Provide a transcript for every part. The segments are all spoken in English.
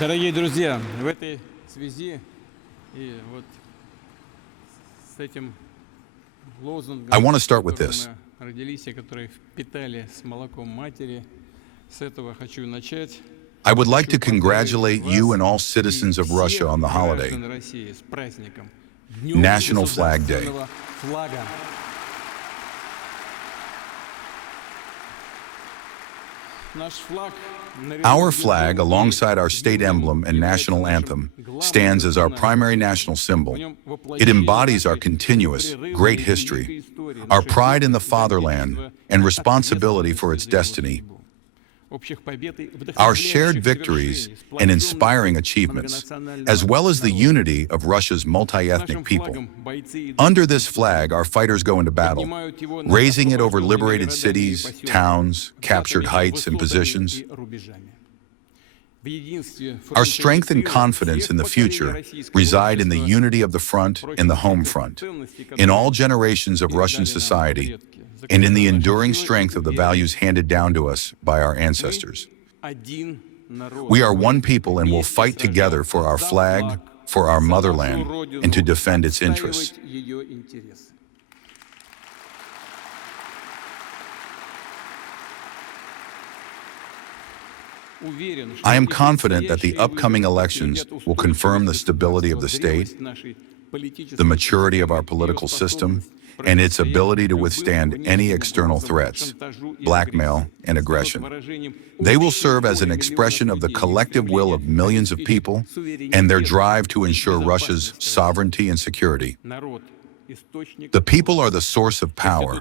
Дорогие друзья, в этой связи и вот с этим лозунгом, I want to start с with которым this. мы родились и который впитали с молоком матери, с этого хочу начать. I would like Хочу to поздравить congratulate you вас and all и citizens of Russia всех on the holiday, граждан России с праздником, Днем National Flag Day. государственного флага. Наш флаг Our flag, alongside our state emblem and national anthem, stands as our primary national symbol. It embodies our continuous, great history, our pride in the fatherland, and responsibility for its destiny, our shared victories and inspiring achievements, as well as the unity of Russia's multi-ethnic people. Under this flag, our fighters go into battle, raising it over liberated cities, towns, captured heights and positions. Our strength and confidence in the future reside in the unity of the front and the home front, in all generations of Russian society, and in the enduring strength of the values handed down to us by our ancestors. We are one people and will fight together for our flag, for our motherland, and to defend its interests. I am confident that the upcoming elections will confirm the stability of the state, the maturity of our political system, and its ability to withstand any external threats, blackmail, and aggression. They will serve as an expression of the collective will of millions of people and their drive to ensure Russia's sovereignty and security. The people are the source of power.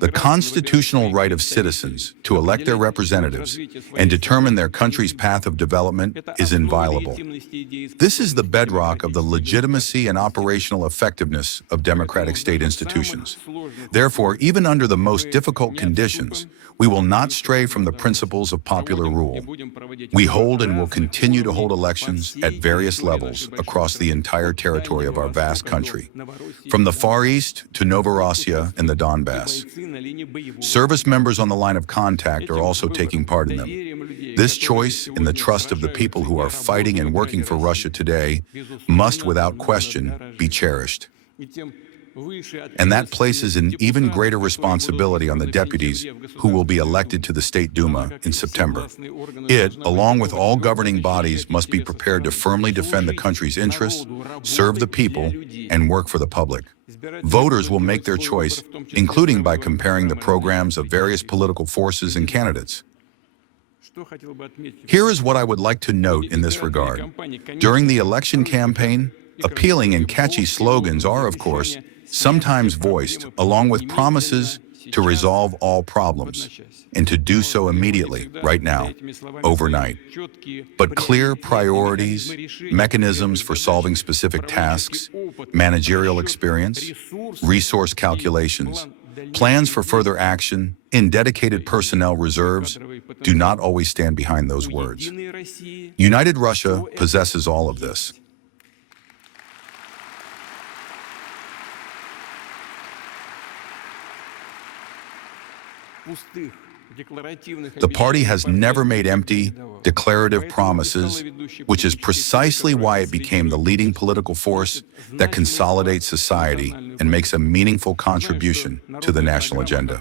The constitutional right of citizens to elect their representatives and determine their country's path of development is inviolable. This is the bedrock of the legitimacy and operational effectiveness of democratic state institutions. Therefore, even under the most difficult conditions, we will not stray from the principles of popular rule. We hold and will continue to hold elections at various levels across the entire territory of our vast country, from the Far East to Novorossiya and the Donbass. Service members on the line of contact are also taking part in them. This choice and the trust of the people who are fighting and working for Russia today must, without question, be cherished. And that places an even greater responsibility on the deputies who will be elected to the State Duma in September. It, along with all governing bodies, must be prepared to firmly defend the country's interests, serve the people, and work for the public. Voters will make their choice, including by comparing the programs of various political forces and candidates. Here is what I would like to note in this regard. During the election campaign, appealing and catchy slogans are, of course, sometimes voiced, along with promises to resolve all problems, and to do so immediately, right now, overnight. But clear priorities, mechanisms for solving specific tasks, managerial experience, resource calculations, plans for further action, and dedicated personnel reserves do not always stand behind those words. United Russia possesses all of this. The party has never made empty, declarative promises, which is precisely why it became the leading political force that consolidates society and makes a meaningful contribution to the national agenda.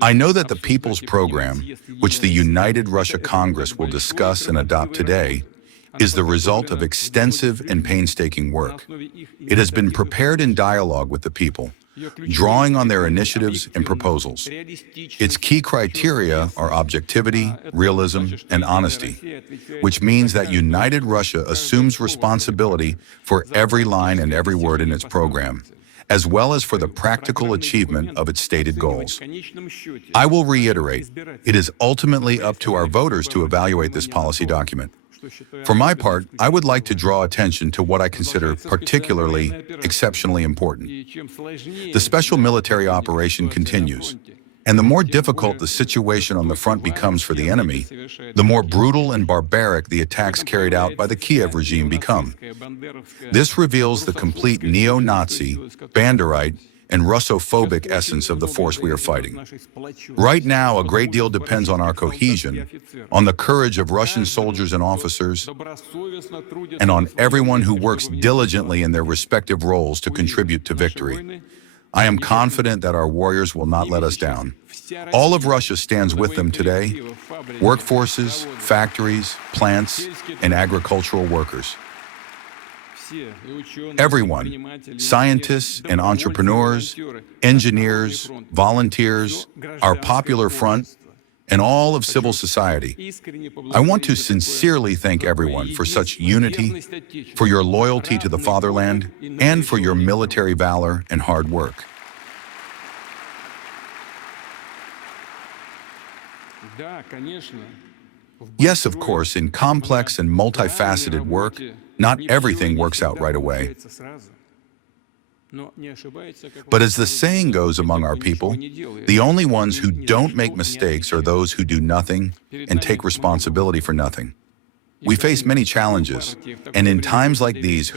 I know that the People's Program, which the United Russia Congress will discuss and adopt today, is the result of extensive and painstaking work. It has been prepared in dialogue with the people, drawing on their initiatives and proposals. Its key criteria are objectivity, realism, and honesty, which means that United Russia assumes responsibility for every line and every word in its program, as well as for the practical achievement of its stated goals. I will reiterate, it is ultimately up to our voters to evaluate this policy document. For my part, I would like to draw attention to what I consider particularly exceptionally important. The special military operation continues, and the more difficult the situation on the front becomes for the enemy, the more brutal and barbaric the attacks carried out by the Kiev regime become. This reveals the complete neo-Nazi, Banderite, and Russophobic essence of the force we are fighting. Right now, a great deal depends on our cohesion, on the courage of Russian soldiers and officers, and on everyone who works diligently in their respective roles to contribute to victory. I am confident that our warriors will not let us down. All of Russia stands with them today: workforces, factories, plants, and agricultural workers. Everyone, scientists and entrepreneurs, engineers, volunteers, our Popular Front, and all of civil society. I want to sincerely thank everyone for such unity, for your loyalty to the fatherland, and for your military valor and hard work. Yes, of course, in complex and multifaceted work, not everything works out right away. But as the saying goes among our people, the only ones who don't make mistakes are those who do nothing and take responsibility for nothing. We face many challenges, and in times like these,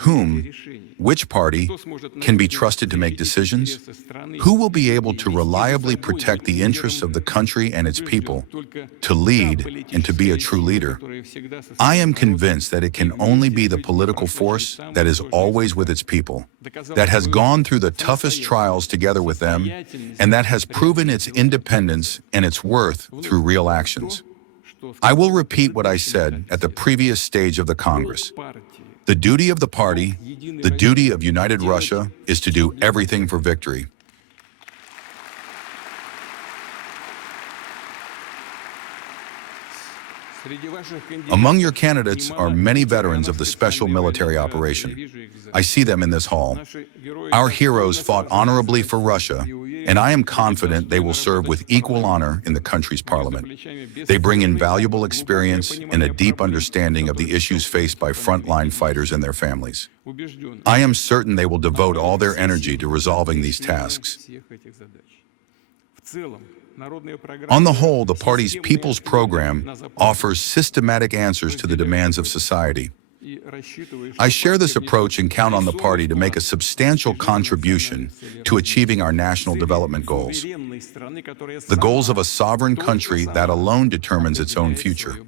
which party can be trusted to make decisions? Who will be able to reliably protect the interests of the country and its people, to lead and to be a true leader? I am convinced that it can only be the political force that is always with its people, that has gone through the toughest trials together with them, and that has proven its independence and its worth through real actions. I will repeat what I said at the previous stage of the Congress. The duty of the party, the duty of United Russia, is to do everything for victory. Among your candidates are many veterans of the special military operation. I see them in this hall. Our heroes fought honorably for Russia, and I am confident they will serve with equal honor in the country's parliament. They bring invaluable experience and a deep understanding of the issues faced by frontline fighters and their families. I am certain they will devote all their energy to resolving these tasks. On the whole, the party's People's Program offers systematic answers to the demands of society. I share this approach and count on the party to make a substantial contribution to achieving our national development goals, the goals of a sovereign country that alone determines its own future.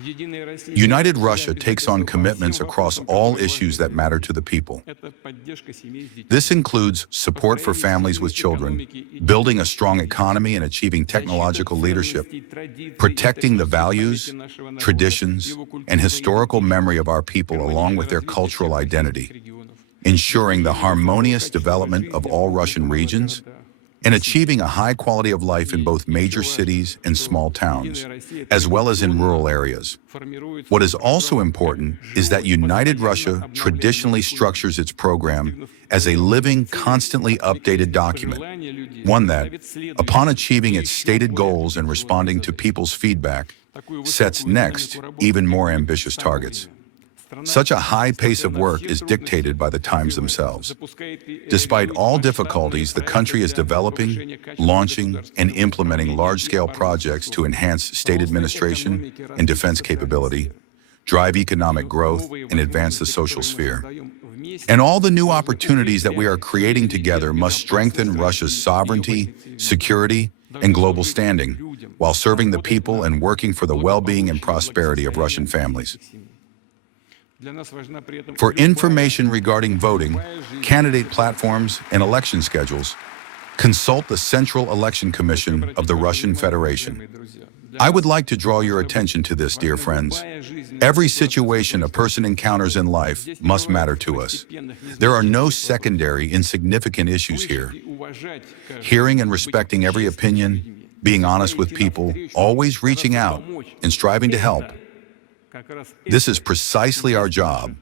United Russia takes on commitments across all issues that matter to the people. This includes support for families with children, building a strong economy and achieving technological leadership, protecting the values, traditions, and historical memory of our people along with their cultural identity, ensuring the harmonious development of all Russian regions, and achieving a high quality of life in both major cities and small towns, as well as in rural areas. What is also important is that United Russia traditionally structures its program as a living, constantly updated document, one that, upon achieving its stated goals and responding to people's feedback, sets next, even more ambitious targets. Such a high pace of work is dictated by the times themselves. Despite all difficulties, the country is developing, launching, and implementing large-scale projects to enhance state administration and defense capability, drive economic growth, and advance the social sphere. And all the new opportunities that we are creating together must strengthen Russia's sovereignty, security, and global standing, while serving the people and working for the well-being and prosperity of Russian families. For information regarding voting, candidate platforms, and election schedules, consult the Central Election Commission of the Russian Federation. I would like to draw your attention to this, dear friends. Every situation a person encounters in life must matter to us. There are no secondary, insignificant issues here. Hearing and respecting every opinion, being honest with people, always reaching out and striving to help. This is precisely our job,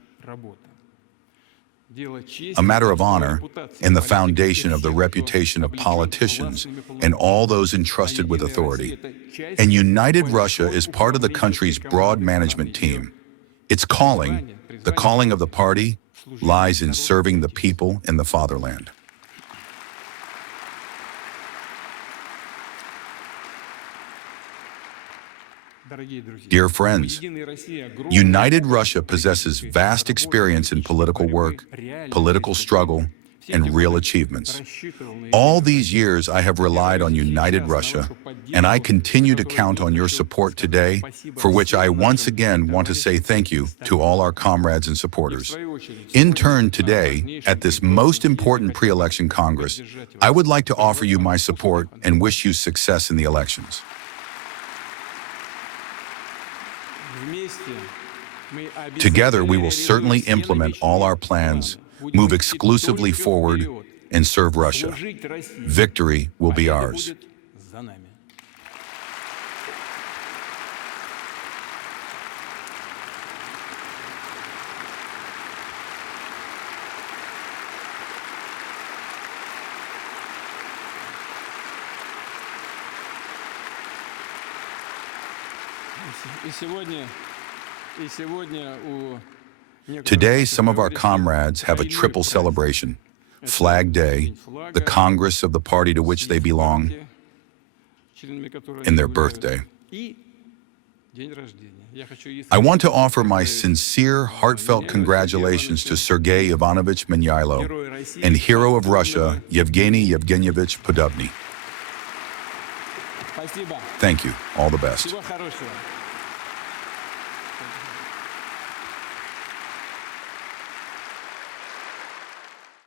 a matter of honor and the foundation of the reputation of politicians and all those entrusted with authority. And United Russia is part of the country's broad management team. Its calling, the calling of the party, lies in serving the people and the fatherland. Dear friends, United Russia possesses vast experience in political work, political struggle, and real achievements. All these years I have relied on United Russia, and I continue to count on your support today, for which I once again want to say thank you to all our comrades and supporters. In turn, today, at this most important pre-election Congress, I would like to offer you my support and wish you success in the elections. Together, we will certainly implement all our plans, move exclusively forward, and serve Russia. Victory will be ours. Today, some of our comrades have a triple celebration: Flag Day, the Congress of the party to which they belong, and their birthday. I want to offer my sincere, heartfelt congratulations to Sergei Ivanovich Menyailo and hero of Russia, Yevgeny Yevgenyevich Podubny. Thank you. All the best.